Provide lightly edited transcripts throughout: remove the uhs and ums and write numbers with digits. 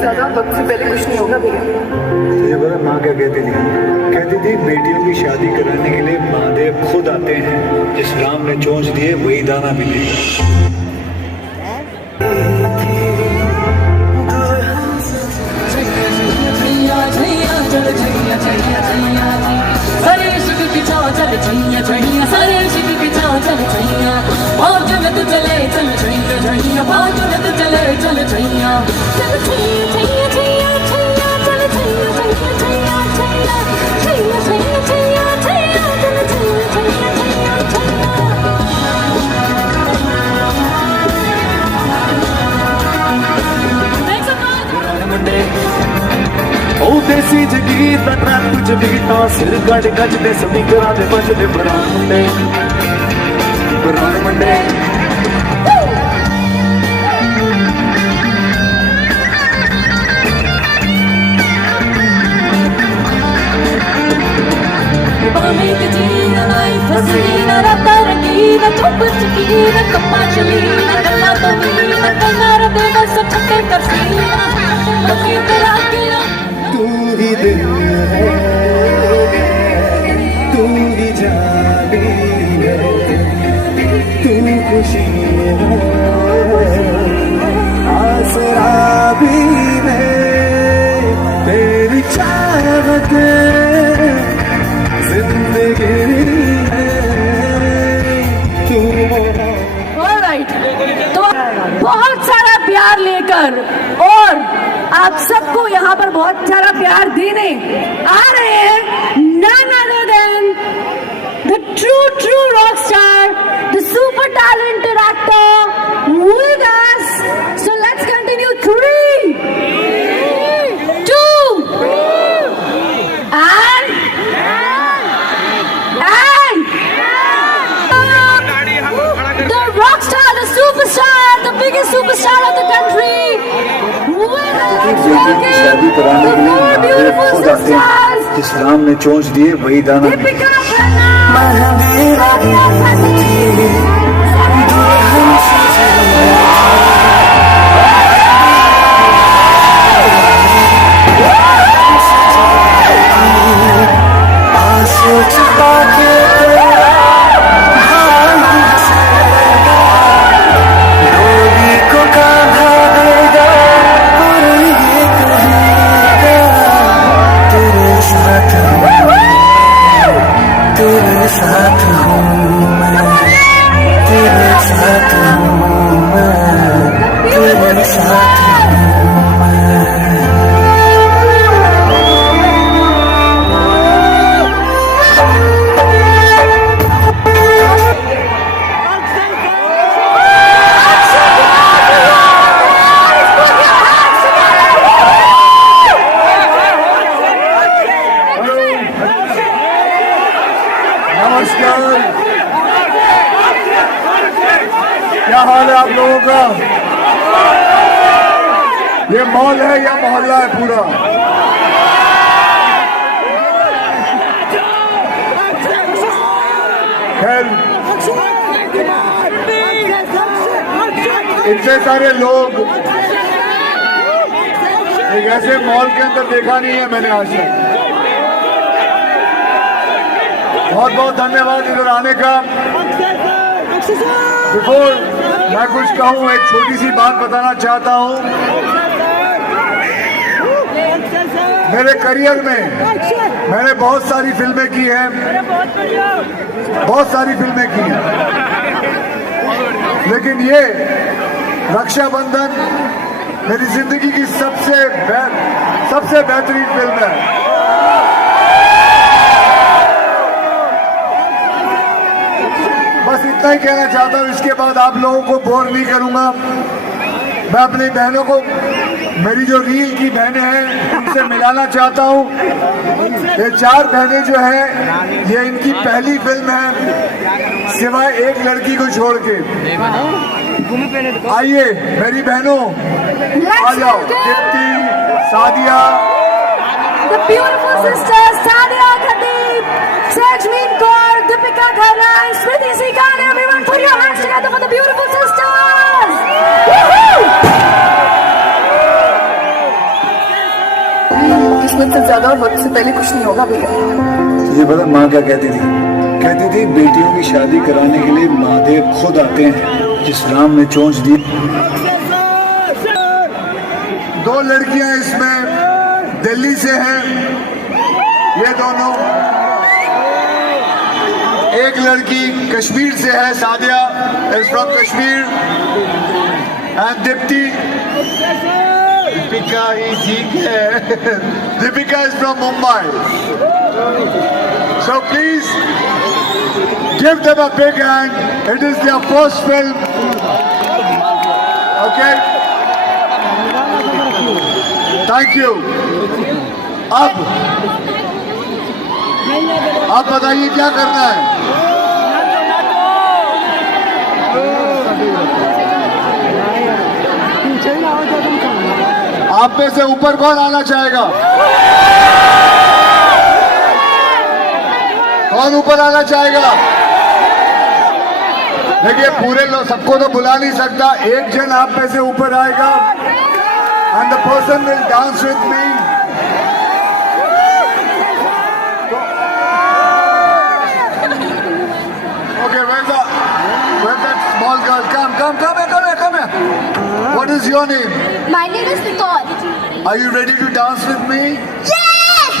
ज्यादा वक्त से पहले कुछ नहीं होगा भैया। तुझे पता माँ क्या कहती थी? कहती थी बेटियों की शादी कराने के लिए महादेव खुद आते हैं। जिस राम ने चोंच दिए वही दाना भी दिए। देसी जगी तना कुछ भी तो सिर गड़ गज दे सभी करा दे बज दे बरान मुंडे तू ही दिल है, तू ही जानी है, तू खुशी है, आसरा भी है, तेरी चाहत जिंदगी है, तू ऑलराइट। तो बहुत सारा प्यार लेकर और आप सबको यहाँ पर बहुत सारा प्यार देने आ रहे हैं none other than the true rock star, the super talented actor with us. So let's continue. 3, 2, and the rock star, the superstar, the biggest superstar of the country. शादी कराने के लिए महादेव खुद आते हैं। जिस राम ने चोंच दिए वही दाना तेरे साथ हूँ मैं। नमस्कार, क्या हाल है आप लोगों का? ये मॉल है या मोहल्ला है पूरा? खैर, इतने सारे लोग एक ऐसे मॉल के अंदर देखा नहीं है मैंने आज तक। बहुत बहुत धन्यवाद इधर आने का। बिफोर मैं कुछ कहूँ, एक छोटी सी बात बताना चाहता हूँ। मेरे करियर में मैंने बहुत सारी फिल्में की हैं, बहुत सारी फिल्में की हैं, लेकिन ये रक्षाबंधन मेरी जिंदगी की सबसे बेहतरीन फिल्म है। बस इतना ही कहना चाहता हूँ, इसके बाद आप लोगों को बोर नहीं करूंगा। मैं अपनी बहनों को, मेरी जो रील की बहनें हैं, उनसे मिलाना चाहता हूँ। ये 4 बहनें जो हैं, ये इनकी पहली फिल्म है, सिवाय एक लड़की को छोड़ के। आइए मेरी बहनों, आ जाओ। Deepti, Sadia, The beautiful sisters Sadia Khadeep, Sajmeen Kaur, Deepika Khanna, Smriti Sikhan, everyone put your hands together for the beautiful sisters! Woohoo! किस्मत से ज्यादा और वक्त से पहले कुछ नहीं होगा भैया। तुझे पता माँ क्या कहती थी? कहती थी बेटियों की शादी कराने के लिए महादेव खुद आते हैं, जिस राम ने चोंच दी। 2 लड़कियां इसमें दिल्ली से हैं, ये दोनों। एक लड़की कश्मीर से है, Sadia is from Kashmir, and Deepika ही ठीक है, Deepika is from Mumbai. So please give them a big hand. It is their first film. Okay? Thank you. अब बताइए क्या करना है? आप में से ऊपर कौन आना चाहेगा? कौन ऊपर आना चाहेगा? देखिए, पूरे लोग, सबको तो बुला नहीं सकता। एक जन आप में से ऊपर आएगा, and the person will dance with me. Okay, where's that small girl? Come here. What is your name? My name is Nicole. Are you ready to dance with me? Yes!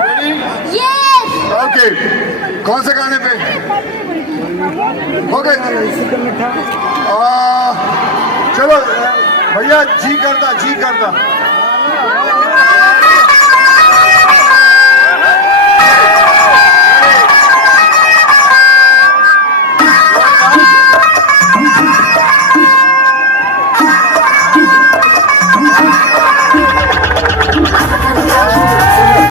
Ready? Yes! Okay. कौन से गाने पे? Okay. चलो भैया, जी करता